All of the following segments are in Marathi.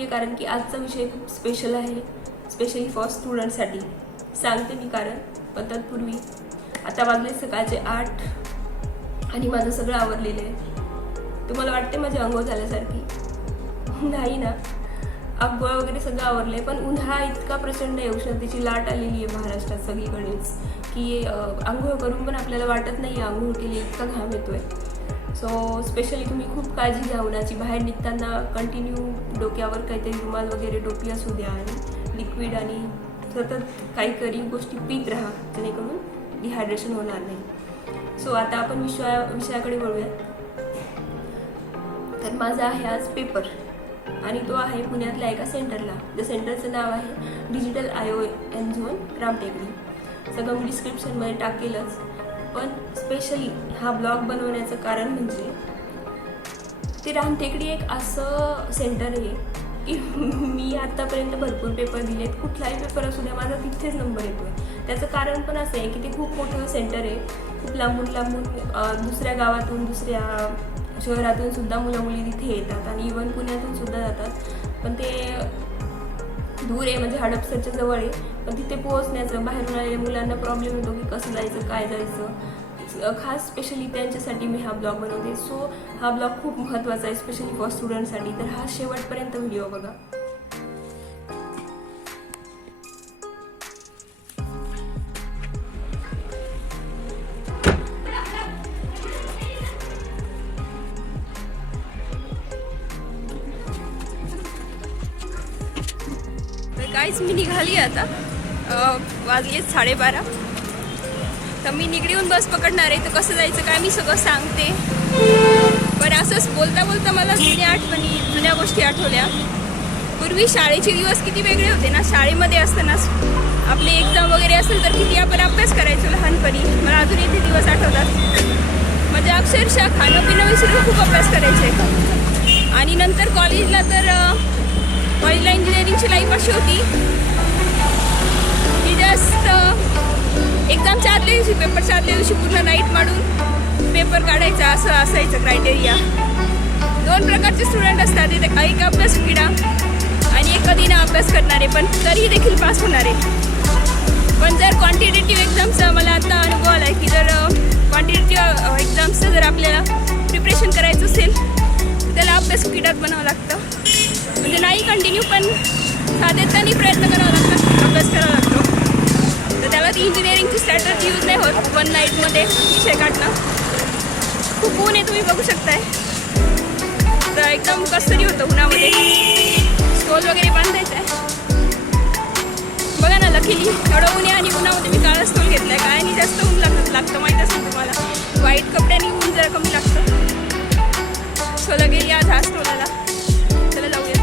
सांगते कारण की आजचा विषय खूप स्पेशल आहे, स्पेशली फॉर स्टुडंटसाठी. सांगते मी कारण, पण तत्पूर्वी आता वाजले सकाळचे 8 आणि माझं सगळं आवरलेलं आहे. तुम्हाला वाटते माझी अंघोळ झाल्यासारखी? नाही ना, अंघोळ वगैरे सगळं आवरले, पण उन्हाळा इतका प्रचंड आहे, उष्णतेची लाट आलेली आहे महाराष्ट्रात सगळीकडेच की अंघोळ करून पण आपल्याला वाटत नाही अंघोळ केली, इतका घाम येतोय. सो स्पेशली तुम्ही खूप काळजी घ्या उन्हाची. बाहेर निघताना कंटिन्यू डोक्यावर काहीतरी रुमाल वगैरे टोपी असू द्या आणि लिक्विड आणि सतत काहीतरी गोष्टी पीत राहा, जेणेकरून डिहायड्रेशन होणार नाही. सो आता आपण विषयाकडे वळूयात. तर माझा आहे आज पेपर आणि तो आहे पुण्यातल्या एका सेंटरला. त्या सेंटरचं नाव आहे डिजिटल ION झोन रामटेकडी. सगळं मी डिस्क्रिप्शनमध्ये टाकेलच, पण स्पेशली हा ब्लॉग बनवण्याचं कारण म्हणजे ते रामटेकडी एक असं सेंटर आहे की मी आत्तापर्यंत भरपूर पेपर दिलेत, कुठलाही पेपर असू द्या माझा तिथेच नंबर येतो आहे. त्याचं कारण पण असं आहे की ते खूप मोठं सेंटर आहे, खूप लांबून दुसऱ्या गावातून दुसऱ्या शहरातून सुद्धा मुलं मुली तिथे येतात आणि इवन पुण्यातून सुद्धा जातात. पण ते दूर आहे, म्हणजे हडपसरच्या जवळ आहे, पण तिथे पोहोचण्याचं बाहेरून आलेल्या मुलांना प्रॉब्लेम येतो की कसं जायचं काय जायचं. खास स्पेशली त्यांच्यासाठी मी हा ब्लॉग बनवते. सो हा ब्लॉग खूप महत्त्वाचा आहे स्पेशली फॉर स्टुडंटसाठी, तर हा शेवटपर्यंत व्हिडिओ बघा. काहीच मी निघाली आता, वाजले 12:30. तर मी निगडीहून बस पकडणार आहे. तर कसं जायचं काय मी सगळं सांगते. पण असंच बोलता बोलता मला जुन्या गोष्टी आठवल्या. पूर्वी शाळेचे दिवस किती वेगळे होते ना. शाळेमध्ये असताना आपले एक्झाम वगैरे असेल तर किती आपण अभ्यास करायचो लहानपणी. मला अजूनही ते दिवस आठवतात. म्हणजे अक्षरशः खाणं पिणं विसरून खूप अभ्यास करायचे. आणि नंतर कॉलेजला इंजिनिअरिंगची लाईफ अशी होती की जास्त एक्झामच्या आदल्या दिवशी पेपरच्या आदल्या दिवशी पूर्ण नाईट मांडून पेपर काढायचा असं असायचं क्रायटेरिया. 2 प्रकारचे स्टुडंट असतात, एक अभ्यास किडा आणि एक कधी ना अभ्यास करणारे पण तरीही देखील पास होणारे. पण जर क्वांटिटेटिव्ह एक्झामचा मला आता अनुभव आला आहे की जर क्वांटिटेटिव्ह एक्झामचं जर आपल्याला प्रिपरेशन करायचं असेल तर त्याला अभ्यास किडात बनावं लागतं. म्हणजे नाही कंटिन्यू पण सातत्याने प्रयत्न करावा लागतात, अभ्यास करावा लागतो. तर त्याला ती इंजिनिअरिंगची स्ट्रॅटर्जी यूज नाही होत 1 नाईटमध्ये विषय काढणं. खूप ऊन आहे, तुम्ही बघू शकताय. तर एकदम कसं तरी होतं उन्हामध्ये. स्टॉल वगैरे बांधायचं आहे. बघा ना, लकीली एवढं ऊन आहे आणि उन्हामध्ये मी काळा स्टॉल घेतला आहे. काळ्याने जास्त ऊन लागतं माहीत असेल तुम्हाला. व्हाईट कपड्याने ऊन जरा कमी लागतं. सो लगेच या हा स्टॉलला चला जाऊया.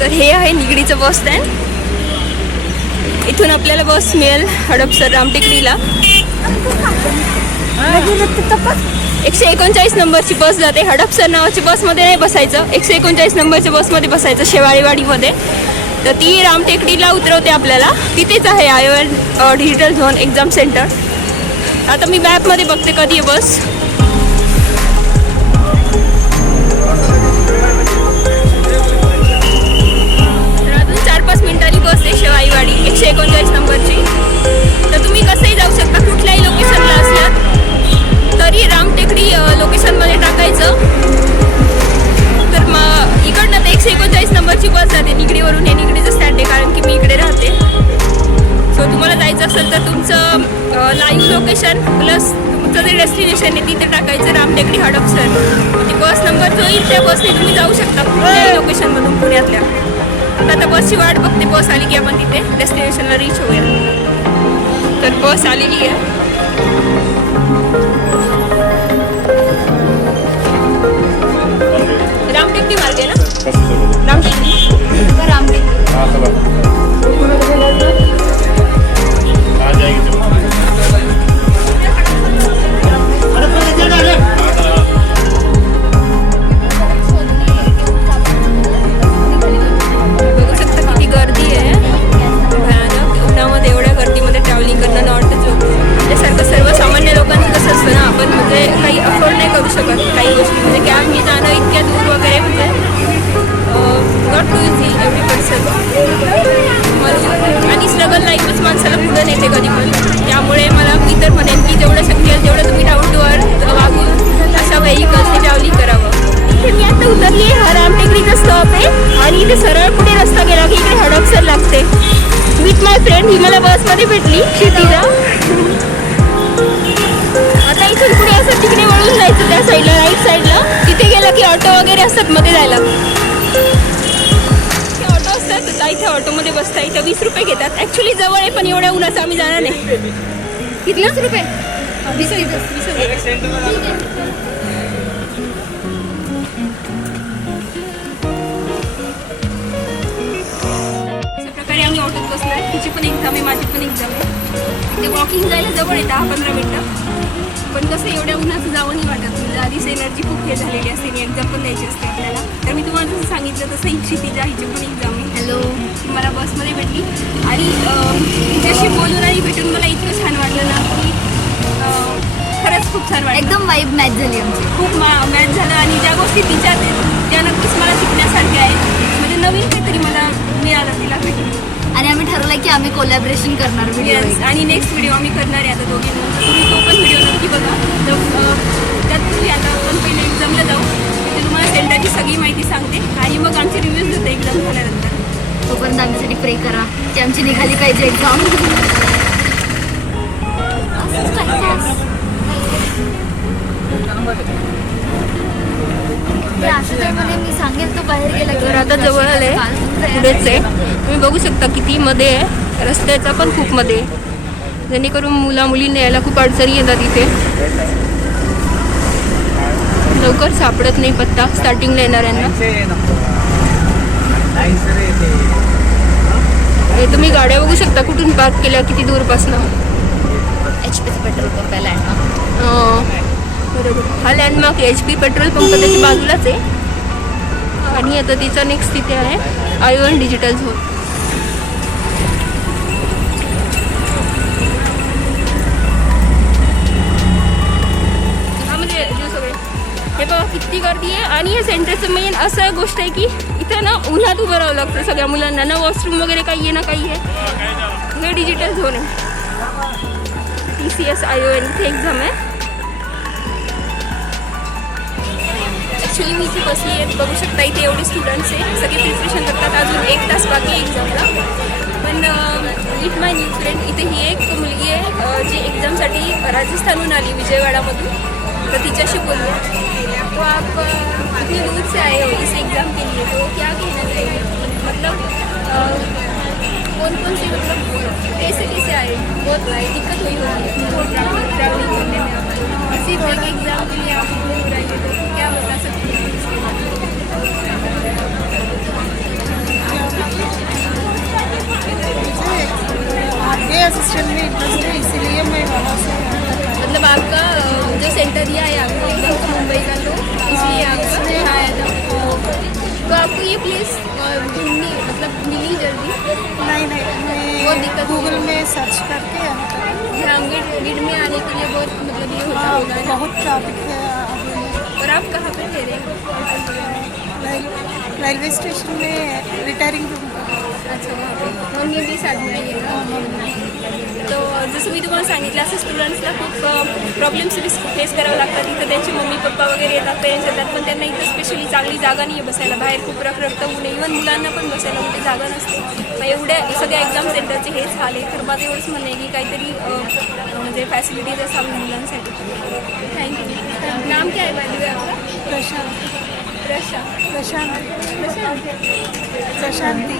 तर हे आहे निगडीचं बस स्टँड. इथून आपल्याला बस मिळेल हडपसर रामटेकडीला. 139 नंबरची बस जाते. हडपसर नावाची बसमध्ये नाही बसायचं, 139 नंबरच्या बसमध्ये बसायचं शेवाळेवाडीमध्ये. तर ती रामटेकडीला उतरवते आपल्याला. तिथेच आहे ION digital zone exam centre. आता मी मॅपमध्ये बघते कधी आहे बस. तर अजून 4-5 मिनिटांनी बस आहे शेवाळेवाडी 139 नंबरची. तर तुम्ही कसंही जाऊ शकता, कुठल्याही लोकेशनला असल्यात तरी रामटेकडी लोकेशनमध्ये टाकायचं. तर मग इकडनं 139 नंबरची बस जाते निगडीवरून. हे निगडीचं स्टँड आहे कारण की मी इकडे राहते. सो तुम्हाला जायचं असेल तर तुमचं लाईव्ह लोकेशन प्लस तुमचं जे डेस्टिनेशन आहे तिथे टाकायचं रामटेकडी हडपसर. म्हणजे बस नंबर जो येईल त्या बसने तुम्ही जाऊ शकता कुठल्याही लोकेशनमधून पुण्यातल्या. आता बसची वाट बघते, बस आली की आपण तिथे डेस्टिनेशनला रीच होऊया. तर बस आलेली आहे. रामटेकडी मार्ग आहे ना, रामटेकडी. गोष्टी म्हणजे कॅबने जाणं इतक्या दूर वगैरे म्हणजे not too easy every person म्हणून. आणि स्ट्रगल लाईफच माणसाला पुढे नेते कधी पण. त्यामुळे मला मी तर म्हणेन की जेवढं शक्य आहे तेवढं तुम्ही डाऊन टू अर्थ वागून अशा व्हेइकल्सने ट्रॅव्हलिंग करावं. इथे मी आता उतरली आहे, हा रामटेकडीचा स्टॉप आहे आणि इथे सरळ पुढे रस्ता गेला की इकडे हडपसर लागते. विथ माय फ्रेंड ही मला बसमध्ये भेटली क्षितिजा. आता इथून पुढे असं तिकडे वळून जायचं त्या साईडला, राईट साईडला. तिथे गेला की ऑटो वगैरे असतात मध्ये जायला. ऑटो असतात, इथे ऑटोमध्ये बसता. इथे 20 रुपये घेतात. ॲक्च्युली जवळ आहे पण एवढ्या उन्हाचं आम्ही जाणार नाही. किती 20 रुपये? 20 प्रकारे आम्ही ऑटोत बसणार. तिची पण एक्झाम आहे, माझी पण एक्झाम आहे. ते वॉकिंग जायला जवळ आहे 10-15 मिनटं. पण कसं एवढ्या उन्हाचं जावं नाही वाटत. म्हणजे आधीच एनर्जी खूप हे झालेली असते आणि एक्झाम पण द्यायची असते आपल्याला. तर मी तुम्हाला जसं सांगितलं तसं ही क्षितिजा, हिची पण एक्झाम आहे. हॅलो. ती मला बसमध्ये भेटली आणि तिच्याशी बोलून आणि भेटून मला इतकं छान वाटलं ना की खरंच खूप छान वाटलं. एकदम वाईब मॅच झाली आमची. खूप मॅच झालं आणि ज्या गोष्टी तिच्यात आहेत त्या नक्कीच मला शिकण्यासारख्या आहेत. म्हणजे नवीन काहीतरी मला मिळालं तिला भेटून. आणि आम्ही ठरवलं की आम्ही कोलॅबरेशन करणार व्हिडिओ. आणि नेक्स्ट व्हिडिओ आम्ही करणार आहे आता दोघी मिळून. तुम्ही तो पण व्हिडिओ नक्की बघा. त्यात तुम्ही आता आपण पहिले एक्झामला जाऊ, तिथे तुम्हाला सेंटरची सगळी माहिती सांगते आणि मग आमचे रिव्ह्यूज देते एक्झाम झाल्यानंतर. तोपर्यंत आमच्यासाठी प्रे करा की आमची निघाली पाहिजे एक्झाम. मी सांगेल तो बाहेर गेला तर आता जवळ आले, पुढेच आहे. तुम्ही बघू शकता किती मध्ये आहे. रस्त्याचा पण खूप मध्ये आहे. जेणेकरून मुला मुलींना यायला खूप अडचणी येतात इथे. लवकर सापडत नाही पत्ता स्टार्टिंगला येणाऱ्यांना. हे तुम्ही गाड्या बघू शकता कुठून पार्क केल्या, किती दूरपासून. HP पेट्रोल पंप आहे लँडमार्क. बरोबर, हा लँडमार्क HP पेट्रोल पंप त्याच्या बाजूलाच आहे. आणि आता तिचा नेक्स्ट तिथे आहे आयोन डिजिटल झोन. म्हणजे सगळे हे बघा किती गर्दी आहे. आणि हे सेंटरचं मेन असं गोष्ट आहे की इथं ना उन्हात उभं राहावं लागतं सगळ्या मुलांना. ना वॉशरूम वगैरे काही आहे ना काही आहे. हे डिजिटल झोन आहे. TCS ION इथे एक्झाम आहे. ॲक्च्युली मी इथे बसली आहे, बघू शकता इथे एवढे स्टुडंट्स आहे. सगळे प्रिपरेशन करतात. अजून 1 तास बाकी आहे एक्झामला. पण विथ माय न्यू फ्रेंड इथे ही एक मुलगी आहे जी एक्झामसाठी राजस्थानहून आली, विजयवाडामधून. तर तिच्याशी बोलूया. तो आप कितनी दूर से आए हो इस एग्ज़ाम के लिए, तो क्या कहना चाहिए? मतलब कौन कौन सी मतलब कैसे आए? बहुत दिक्कत हुई होगी ट्रैवलिंग करने में आपको. सिर्फ एक एग्ज़ाम के लिए आप इतने दूर आइए, तो क्या बता सकते हैं? आगे असिस्टेंट में इंटरेस्ट है, इसीलिए मैं वहाँ से. मतलब आपका जो सेंटर दिया है आपको एकदम का मुंबई का, तो इसलिए आपको यहाँ आया था. तो आपको ये प्लेस ढूंढनी मतलब मिली जल्दी? नहीं बहुत मैं दिक्कत गूगल में सर्च करके यहाँ तक. जहांगीर में आने के लिए बहुत मतलब ये होता हाँ, होगा ना. बहुत ट्रैफिक है अभी. और आप कहाँ पे ठहरे? रेलवे स्टेशन में रिटायरिंग रूम. अच्छा, वहाँ पे मम्मी भी साथ में आई है ना. तो जसं मी तुम्हाला सांगितलं असं स्टुडंट्सला खूप प्रॉब्लेम्स फेस करावं लागतात. इथं त्यांचे मम्मी पप्पा वगैरे येतात, पेरेंट्स येतात, पण त्यांना इथं स्पेशली चांगली जागा नाही आहे बसायला. बाहेर खूप रखरखतं ऊन आहे. इव्हन मुलांना पण बसायला कुठे जागा नसते. मग एवढ्या सगळ्या एक्झाम सेंटरचे हेच हाल आहे. तर माझं एवढंच म्हणणं आहे की काहीतरी म्हणजे फॅसिलिटीज असावी मुलांसाठी. थँक्यू. नाम क्या है बाय द वे आपका? प्रशांत. प्रशांति.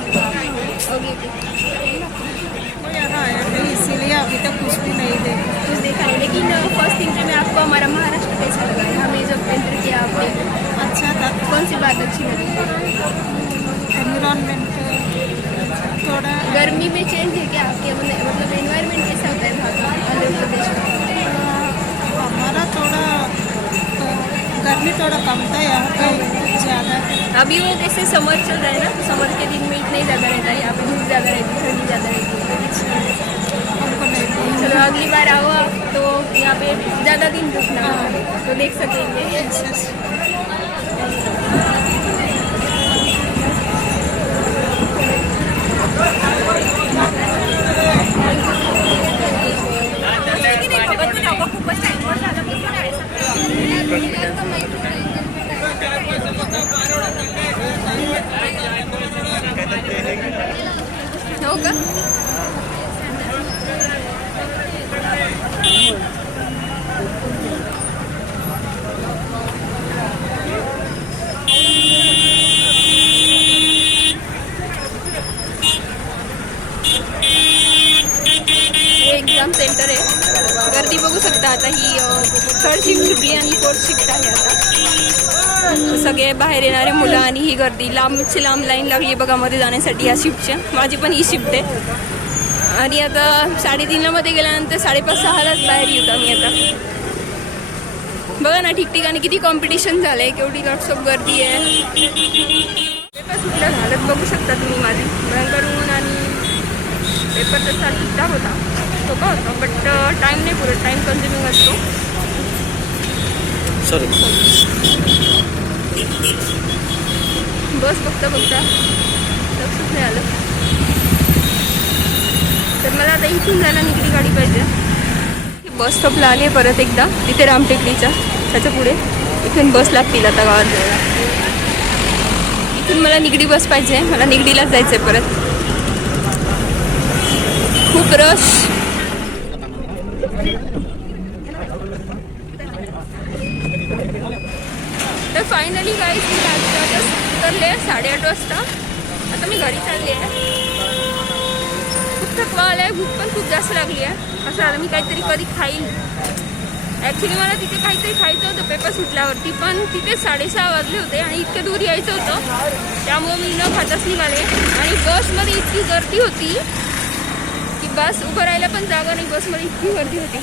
ओके. यहाँ आया नहीं, इसीलिए अभी तक कुछ भी नहीं देखा. कुछ देखा नहीं, लेकिन फर्स्ट थिंग में आपको हमारा महाराष्ट्र कैसा लगा है? हमें जब एंटर किया आपने, अच्छा था. कौन सी बात अच्छी लगी? एनवायरनमेंट थोड़ा गर्मी में चेंज है क्या आपके? मतलब एनवायरनमेंट कैसा होता है वहाँ का आंध्र प्रदेश में? हमारा थोड़ा गर्मी थोड़ा कम था, यहाँ पे ज़्यादा. अभी वो जैसे समर चल रहा है ना, तो समर के दिन में इतना ही ज़्यादा रहता है. यहाँ पे धूप ज़्यादा रहती है, ठंडी ज़्यादा रहती है. हमको नहीं पता। चलो अगली बार आओ आप तो यहाँ पे ज़्यादा दिन रुकना तो देख सकेंगे। हो का? एक्झाम सेंटर आहे. गर्दी बघू शकता. आता ही थर्ड शिफ्ट सुटली आणि फोर्थ शिफ्ट आहे आता. सगळे बाहेर येणारे मुलं आणि ही गर्दी लांबची लांब लाईन लागली आहे बघा मध्ये जाण्यासाठी या शिफ्टच्या. माझी पण ही शिफ्ट आहे आणि आता 3:30 मध्ये गेल्यानंतर 5:30-6लाच बाहेर येऊ आम्ही आता. बघा ना ठिकठिकाणी किती कॉम्पिटिशन झालं आहे, केवढी लॉट्स ऑफ गर्दी आहे. पेपर सुटलं झालं बघू शकता तुम्ही माझे. भयंकर ऊन आणि पेपर तसा सुद्धा होता, सोपा होता बट टाईम नाही पुरत. टाईम कन्झ्युमिंग असतो. सॉरी बस बघता लक्षच नाही आलं. तर मला आता इथून जायला निगडी गाडी पाहिजे. बस स्टॉपला आली आहे परत एकदा, तिथे रामटेकडीच्या त्याच्या पुढे. इथून बस लागतील आता गावात जायला. इथून मला निगडी बस पाहिजे. मला निगडीलाच जायचं आहे परत. खूप रश. तर फायनली गाईज मी उतरले 8:30 वाजता. आता मी घरी चालली आहे. खूप थकवा आला आहे, भूक पण खूप जास्त लागली आहे. असं आता मी काहीतरी कधी खाईल. ॲक्च्युली मला तिथे काहीतरी खायचं होतं पेपर सुटल्यावरती, पण तिथे 6:30 वाजले होते आणि इतक्या दूर यायचं होतं. त्यामुळे मी न खाताच निघाले. आणि बसमध्ये इतकी गर्दी होती की बस उभं राहायला पण जागा नाही. बसमध्ये इतकी गर्दी होती.